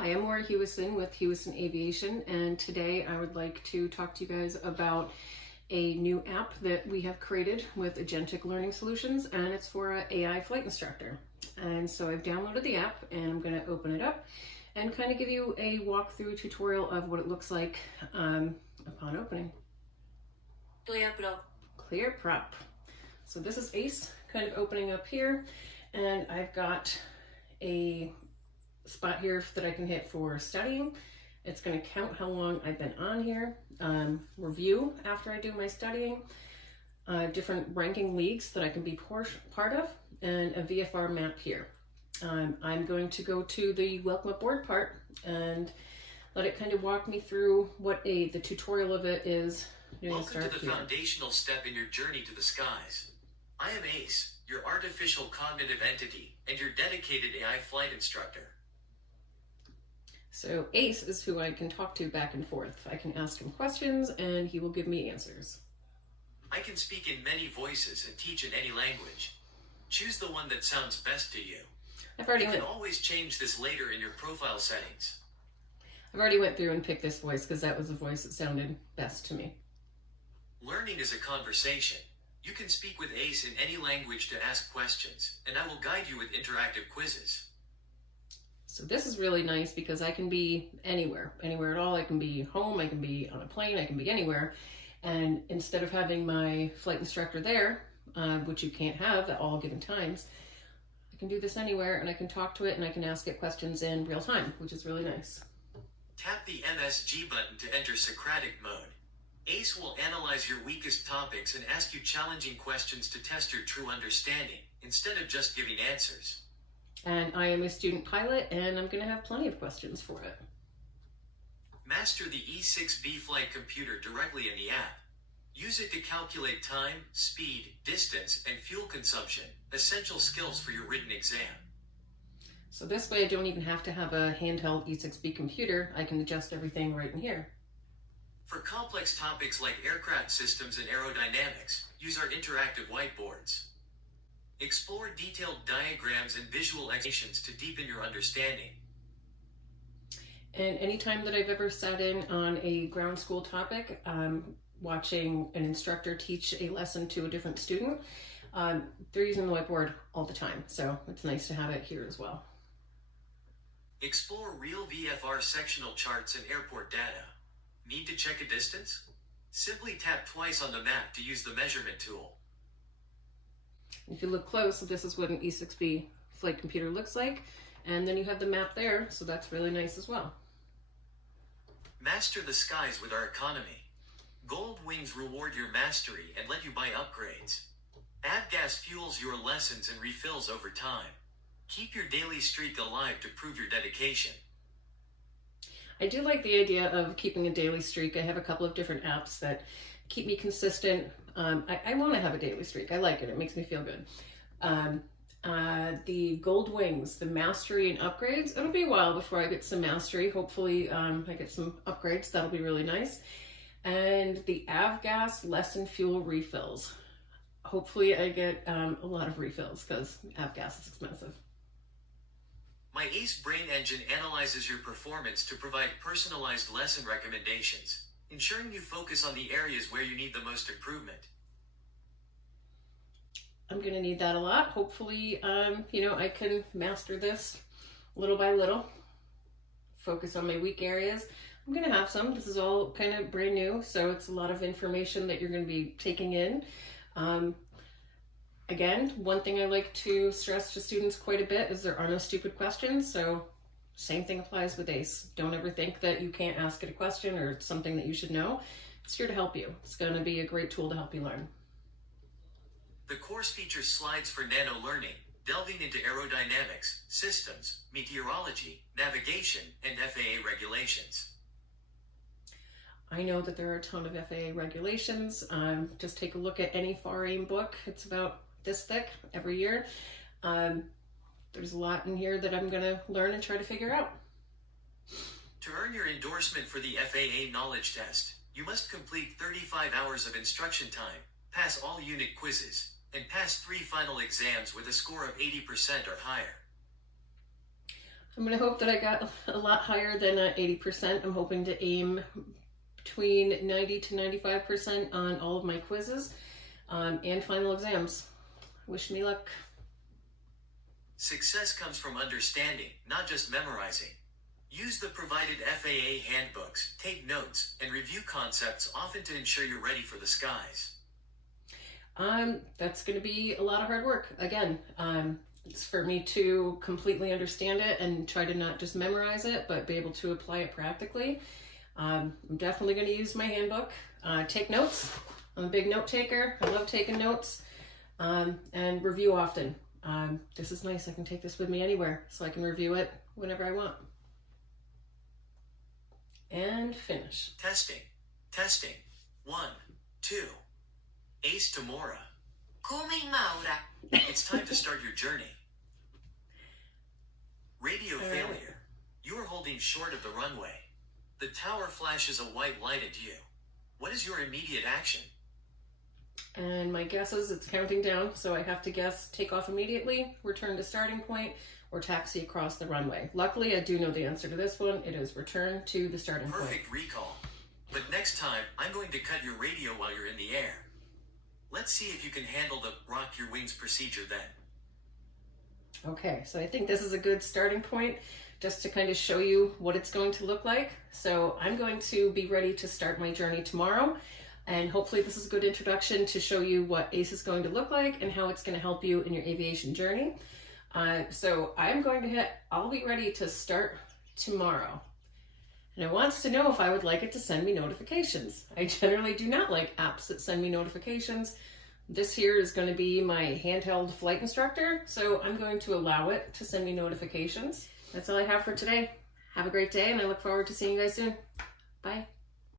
Hi, I'm Laura Hewison with Hewison Aviation, and today I would like to talk to you guys about a new app that we have created with Agentic Learning Solutions, and it's for an AI flight instructor. And so I've downloaded the app, and I'm going to open it up and kind of give you a walkthrough tutorial of what it looks like upon opening. Clear prop. So this is ACE kind of opening up here, and I've got a spot here that I can hit for studying. It's going to count how long I've been on here, review after I do my studying, different ranking leagues that I can be part of, and a VFR map here. I'm going to go to the welcome aboard part and let it kind of walk me through what the tutorial of it is. Welcome to the foundational step in your journey to the skies. I am ACE, your artificial cognitive entity, and your dedicated AI flight instructor. So ACE is who I can talk to back and forth. I can ask him questions and he will give me answers. I can speak in many voices and teach in any language. Choose the one that sounds best to you. You can always change this later in your profile settings. I've already went through and picked this voice because that was the voice that sounded best to me. Learning is a conversation. You can speak with ACE in any language to ask questions, and I will guide you with interactive quizzes. So this is really nice because I can be anywhere at all. I can be home, I can be on a plane, I can be anywhere. And instead of having my flight instructor there, which you can't have at all given times, I can do this anywhere and I can talk to it and I can ask it questions in real time, which is really nice. Tap the MSG button to enter Socratic mode. ACE will analyze your weakest topics and ask you challenging questions to test your true understanding, instead of just giving answers. And I am a student pilot, and I'm going to have plenty of questions for it. Master the E6B flight computer directly in the app. Use it to calculate time, speed, distance, and fuel consumption, essential skills for your written exam. So this way I don't even have to have a handheld E6B computer. I can adjust everything right in here. For complex topics like aircraft systems and aerodynamics, use our interactive whiteboards. Explore detailed diagrams and visual explanations to deepen your understanding. And anytime that I've ever sat in on a ground school topic, watching an instructor teach a lesson to a different student, they're using the whiteboard all the time. So it's nice to have it here as well. Explore real VFR sectional charts and airport data. Need to check a distance? Simply tap twice on the map to use the measurement tool. If you look close, this is what an E6B flight computer looks like. And then you have the map there, so that's really nice as well. Master the skies with our economy. Gold wings reward your mastery and let you buy upgrades. Avgas fuels your lessons and refills over time. Keep your daily streak alive to prove your dedication. I do like the idea of keeping a daily streak. I have a couple of different apps that keep me consistent. I want to have a daily streak. I like it. It makes me feel good. The gold wings, the mastery and upgrades. It'll be a while before I get some mastery. Hopefully I get some upgrades. That'll be really nice. And the Avgas lesson fuel refills. Hopefully I get a lot of refills because Avgas is expensive. My ACE Brain Engine analyzes your performance to provide personalized lesson recommendations, ensuring you focus on the areas where you need the most improvement. I'm going to need that a lot. Hopefully, I can master this little by little, focus on my weak areas. I'm going to have some. This is all kind of brand new, so it's a lot of information that you're going to be taking in. Again, one thing I like to stress to students quite a bit is there are no stupid questions, so same thing applies with ACE. Don't ever think that you can't ask it a question or it's something that you should know. It's here to help you. It's going to be a great tool to help you learn. The course features slides for nano learning, delving into aerodynamics, systems, meteorology, navigation, and FAA regulations. I know that there are a ton of FAA regulations. Just take a look at any FAR-AIM book. It's about this thick every year. There's a lot in here that I'm going to learn and try to figure out. To earn your endorsement for the FAA knowledge test, you must complete 35 hours of instruction time, pass all unit quizzes, and pass 3 final exams with a score of 80% or higher. I'm going to hope that I got a lot higher than 80%. I'm hoping to aim between 90 to 95% on all of my quizzes and final exams. Wish me luck. Success comes from understanding, not just memorizing. Use the provided FAA handbooks, take notes, and review concepts often to ensure you're ready for the skies. That's going to be a lot of hard work. Again, it's for me to completely understand it and try to not just memorize it, but be able to apply it practically. I'm definitely going to use my handbook, take notes. I'm a big note taker. I love taking notes, and review often. This is nice. I can take this with me anywhere, so I can review it whenever I want. And finish. Testing. Testing. 1, 2. Ace Tamora. Come in Maura. It's time to start your journey. Radio All right. failure. You are holding short of the runway. The tower flashes a white light at you. What is your immediate action? And my guess is it's counting down, so I have to guess take off immediately, return to starting point, or taxi across the runway. Luckily, I do know the answer to this one. It is return to the starting point. Perfect recall. But next time, I'm going to cut your radio while you're in the air. Let's see if you can handle the rock your wings procedure then. Okay, so I think this is a good starting point just to kind of show you what it's going to look like. So I'm going to be ready to start my journey tomorrow. And hopefully this is a good introduction to show you what ACE is going to look like and how it's going to help you in your aviation journey. So I'll be ready to start tomorrow. And it wants to know if I would like it to send me notifications. I generally do not like apps that send me notifications. This here is going to be my handheld flight instructor, so I'm going to allow it to send me notifications. That's all I have for today. Have a great day, and I look forward to seeing you guys soon. Bye.